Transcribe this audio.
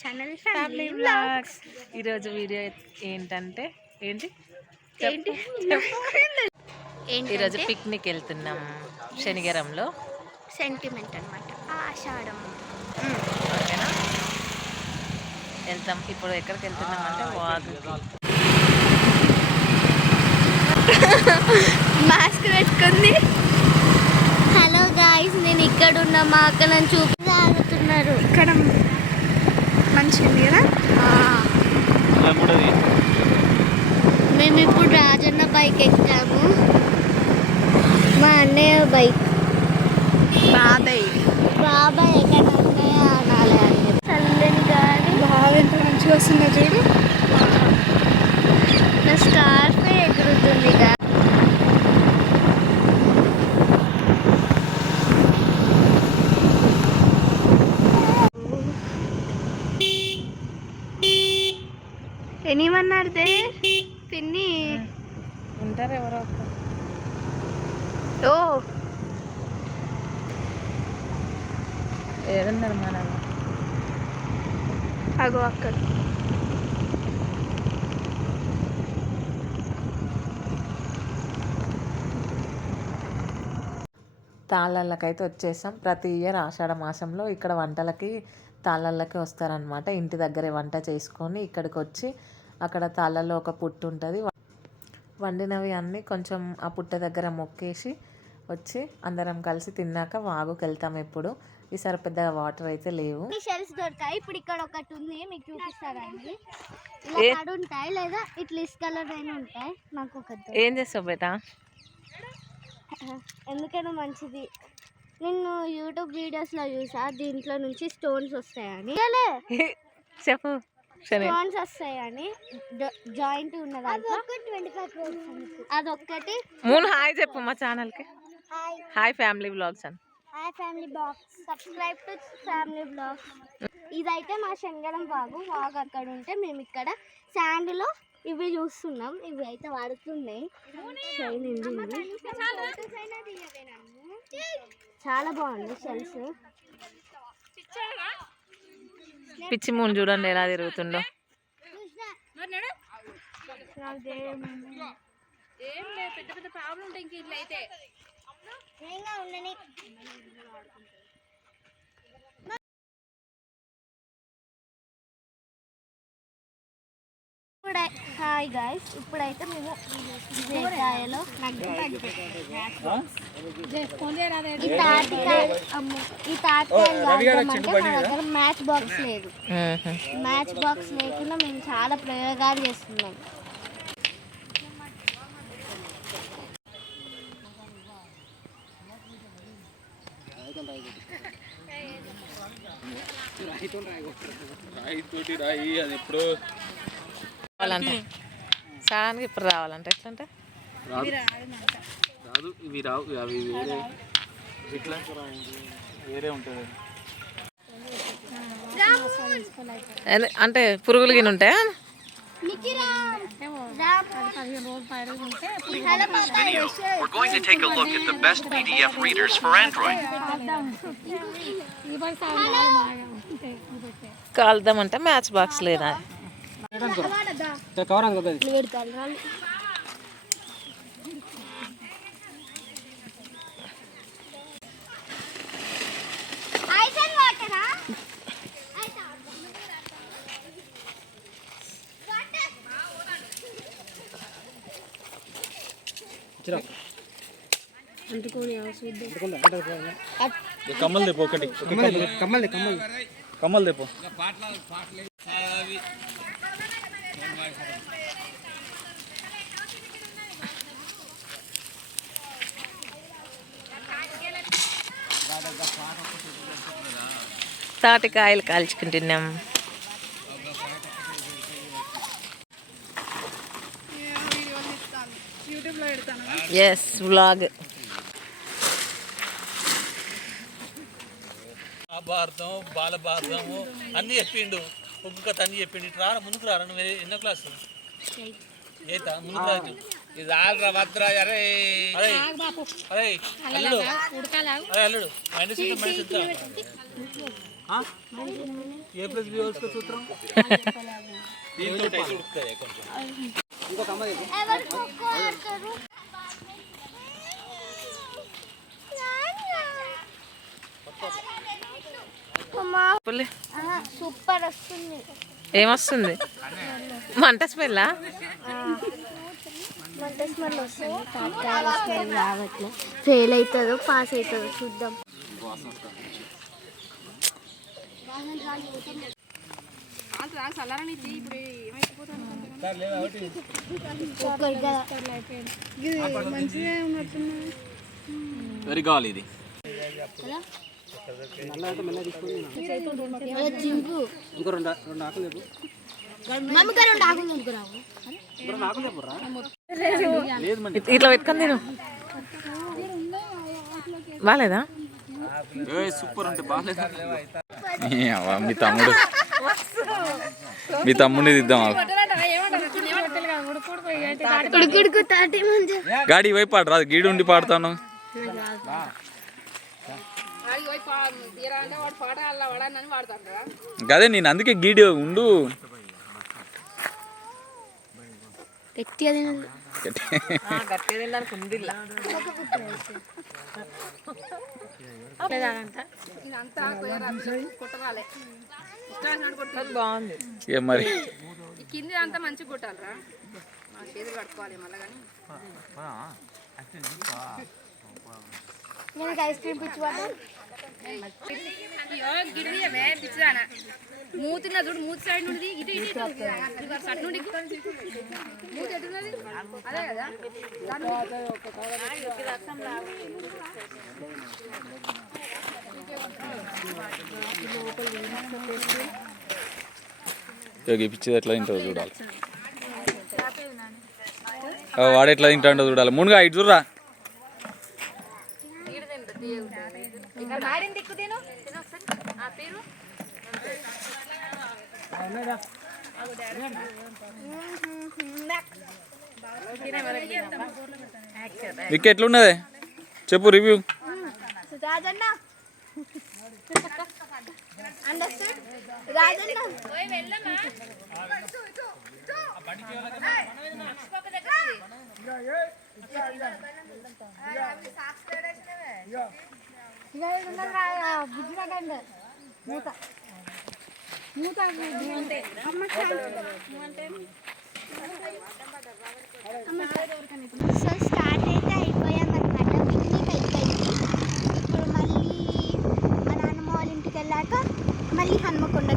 Channel family blogs ఈరోజు video ఏంటంటే ఏంటి? ఏంటి? ఈరోజు పిక్నిక్ వెళ్తున్నాం శనిగరంలో సెంటిమెంట్ అనమాట ఆషాఢం. ఓకేనా? వెళ్తాం. ఇప్పుడు ఎక్కడికి వెళ్తున్నాం అంటే వాగు. మాస్క్ పెట్టుకుంది. హలో గాయస్ నేను ఇక్కడ ఉన్న మా అక్క నన్ను చూపి తాగుతున్నారు ఇక్కడ ఉంది కదా? మేము ఇప్పుడు రాజన్న బైక్ ఎక్కాము. మా అన్నయ్య బైక్ బాధ బాబాయ్ ఎక్కడ? అన్నయ్య అనాలి అని చల్లని గాలి. బాగా ఎంత మంచిగా వస్తుందో చూడు. నా స్కార్ఫ్ ఎగురుతుంది ఏడున్నారు మన అగో అక్కడ. తాళ్ళళ్ళకైతే వచ్చేసాం. ప్రతి ఇయర్ ఆషాఢ మాసంలో ఇక్కడ వంటలకి తాళ్ళళ్ళకి వస్తారనమాట ఇంటి దగ్గరే వంట చేసుకొని ఇక్కడికి వచ్చి అక్కడ తాళ్ళల్లో ఒక పుట్టు ఉంటుంది వండినవి అన్నీ కొంచెం ఆ పుట్ట దగ్గర మొక్కేసి వచ్చి అందరం కలిసి తిన్నాక వాగుకి వెళ్తాం ఎప్పుడు. ఈసారి పెద్దగా వాటర్ అయితే లేవు. షెల్స్ దొరకాయి. ఇప్పుడు ఇక్కడ ఒకటి ఉంది. మీకు చూపిస్తారండి? ఇలా ఉంటాయి లేదా ఇట్లా కలర్ అయినా ఉంటాయి. నాకు ఒకటి ఏం చేస్తావు బేటా? ఎందుకైనా మంచిది. నేను యూట్యూబ్ వీడియోస్లో చూసా. దీంట్లో నుంచి స్టోన్స్ వస్తాయని. చెప్పు. స్టోన్స్ వస్తాయని. జాయింట్ ఉన్న దాంట్లో. అదొక్కటి మూడు హాయ్ చెప్పు మా ఛానల్కి హాయ్ హాయ్ ఫ్యామిలీ బ్లాగ్స్ అని hi family box subscribe to family blogs ఇదైతే మా శంకరం బాగు వాగు అక్కడ ఉంటే మేము ఇక్కడ శాండ్లో ఇవి చూస్తున్నాం. ఇవి అయితే వాడుతున్నాయి. చాలా బాగుంది షెల్స్ పిచ్చి మూడు చూడండి ఎలా తిరుగుతుండో ఉండని. ఇప్పుడై హాయ్ గాయస్ ఇప్పుడైతే మేము కాయలో ఈ తాటికాయ అమ్మో ఈ తాటికాయలు కాల్చామంటే మా దగ్గర మ్యాచ్ బాక్స్ లేదు. మ్యాచ్ బాక్స్ లేకుండా మేము చాలా ప్రయోగాలు చేస్తున్నాం. రాయితోటి రాయి అది ఎప్పుడో రావాలంటే. ఇప్పుడు రావాలంటే? ఎట్లంటే? రాదు. రాదు. ఇవి రావు. అవి వేరే. ఇట్లా వేరే ఉంటుంది. అంటే పురుగులు గిన్నె ఉంటాయా? We're going to take a look at the best PDF readers for Android. కాలుదామంటే మ్యాచ్ బాక్స్ లేదా? కవర్ అనుకో కమ్మలు తెప్పు ఒకటి. కమ్మలు. కమ్మలు తెప్పు. తాటికాయలు కాల్చుకుంటున్నాం ఎస్ వ్లాగ్ భారతం బాలభారతము అన్ని చెప్పిండు. ఒక్కొక్క తన్ని చెప్పిండు. ఇటు రారా ముందుకు రారా నువ్వు ఎన్నో క్లాసు ఏతా? ముందుకు రా. ఇది ఆల్రా భద్రా అరే. అరే. అరే. అల్లుడు. అరే అల్లుడు. సిద్ధం ఆ? ఏ ప్లస్ బి వస్తుంది సూత్రం? దీంతో ఉడుకుతుంది ఆహా, సూపర్ వస్తుంది. ఏమొస్తుంది? మంట స్మెల్లా? మంట స్మెల్ వస్తుంది. రావట్లే ఫెయిల్ అవుతుందో పాస్ అవుతుందో చూద్దాం. వెరీ కావాలి ఇది. ఏ జింకు మమ్మీకి రెండు ఆకులు ఇట్- ఇట్లా పెట్టుకొని తిను బాగాలేదా? సూపర్ ఉంటే బాగాలేదు మీ తమ్ముడు. మీ తమ్ముడిని దిద్దాం గాడి వైపు పాడు రాదు. గీడు ఉండి పాడుతాను. గదే నేను అందుకే గీడి ఉండు. బాగుంది. మరి? కింది అంతా మంచిగా కొట్టాలరా. చేతులు కట్టుకోవాలి మళ్ళీ కానీ. నేను ఐస్ క్రీమ్ పిచ్చి పిచ్చిదానా మూతున్న చూడు మూతి సైడ్ నుండి ఇటు ఇటు ఇటు రివర్స్ అటు నుండి మూతి ఎట్టున్నది అదే కదా పిచ్చిది ఎట్లా తింటుందో చూడాలి ఆ, వాడు ఎట్లా తింటాడో చూడాలి మునుగా ఇటు చూడరా విక్ ఎట్లున్నది చెప్పు review Rajanna understand Rajanna so start అయితే అయిపోయాం అనమాట పిక్నిక్ అయిపోయింది. ఇప్పుడు మళ్ళీ మా నాన్నమ్మ వాళ్ళ ఇంటికి వెళ్ళాక మళ్ళీ హన్మకొండ